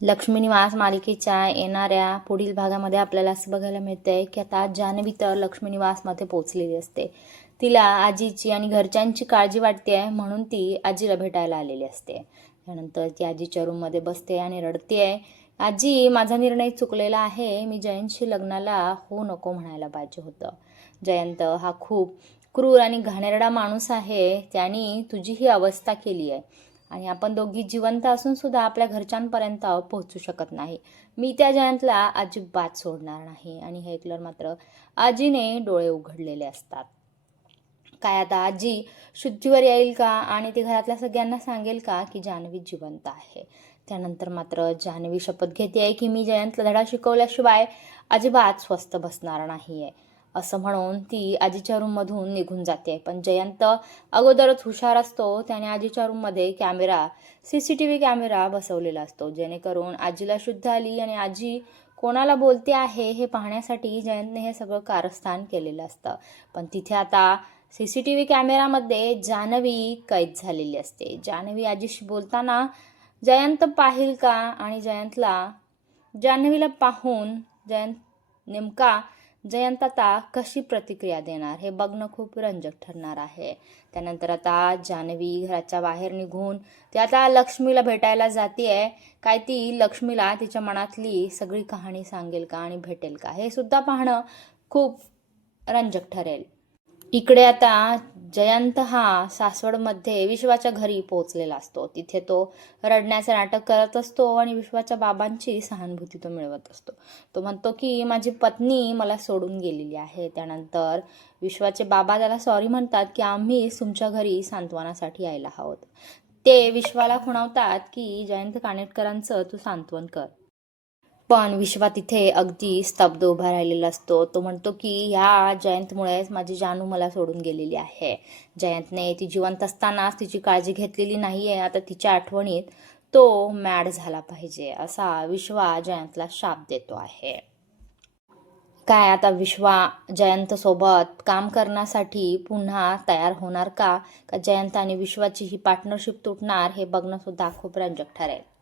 लक्ष्मीनिवास मालिकेच्या येणाऱ्या पुढील भागामध्ये आपल्याला असं बघायला मिळतंय की आता जान्हवी तर लक्ष्मीनिवासमध्ये पोचलेली असते. तिला आजीची आणि घरच्यांची काळजी वाटते म्हणून ती आजीला भेटायला आलेली असते. त्यानंतर ती आजीच्या रूममध्ये बसते आणि रडते आजी माझा निर्णय चुकलेला आहे. मी जयंतशी लग्नाला हो नको म्हणायला पाहिजे होतं. जयंत हा खूप क्रूर आणि घाणेरडा माणूस आहे. त्याने तुझी ही अवस्था केली आहे. आणि आपण दोघी जिवंत असून सुद्धा आपल्या घरच्यांपर्यंत पोहोचू शकत नाही. मी त्या जयंतला अजिबात सोडणार नाही आणि हे ऐकल्यावर मात्र आजीने डोळे उघडलेले असतात. काय आता आजी शुद्धीवर येईल का? आणि ती घरातल्या सगळ्यांना सांगेल का की जान्हवी जिवंत आहे? त्यानंतर मात्र जान्हवी शपथ घेते आहे की मी जयंतला धडा शिकवल्याशिवाय अजिबात स्वस्त बसणार नाही आहे असं म्हणून ती आजीच्या रूममधून निघून जाते. पण जयंत अगोदरच हुशार असतो. त्याने आजीच्या रूममध्ये camera C C T V camera बसवलेला असतो. जेणेकरून आजीला शुद्ध आली आणि आजी कोणाला बोलते आहे हे पाहण्यासाठी जयंतने हे सगळं कारस्थान केलेलं असतं. पण तिथे आता सी सी टी व्ही कॅमेरामध्ये जान्हवी कैद झालेली असते. जान्हवी आजीशी बोलताना जयंत पाहिल का? आणि जयंतला जान्हवीला पाहून जयंत नेमका जयंत आता कशी प्रतिक्रिया देणार? हे बघणं खूप रंजक ठरणार आहे. त्यानंतर आता जान्हवी घराच्या बाहेर निघून ती आता लक्ष्मीला भेटायला जाते काय ती लक्ष्मीला तिच्या मनातली सगळी कहाणी सांगेल का आणि भेटेल का? हे सुद्धा पाहणं खूप रंजक ठरेल. इकडे आता जयंत हा सासवडमध्ये विश्वाच्या घरी पोहोचलेला असतो. तिथे तो रडण्याचे नाटक करत असतो आणि विश्वाच्या बाबांची सहानुभूती तो मिळवत असतो. तो म्हणतो की माझी पत्नी मला सोडून गेलेली आहे. त्यानंतर विश्वाचे बाबा त्याला सॉरी म्हणतात की आम्ही तुमच्या घरी सांत्वनासाठी यायला हवं. ते विश्वाला खुणावतात की जयंत कानेटकरांचं तू सांत्वन कर. पण विश्वा तिथे अगदी स्तब्ध उभा राहिलेला असतो. तो म्हणतो की ह्या जयंतमुळेच माझी जानू मला सोडून गेलेली आहे. जयंतने ती जिवंत असतानाच तिची काळजी घेतलेली नाही आहे आता तिच्या आठवणीत तो मॅड झाला पाहिजे. असा विश्वा जयंतला शाप देतो आहे. काय आता विश्वा जयंतसोबत काम करण्यासाठी पुन्हा तयार होणार का? का जयंत आणि विश्वाची ही पार्टनरशिप तुटणार हे बघणंसुद्धा खूप रंजक ठरेल.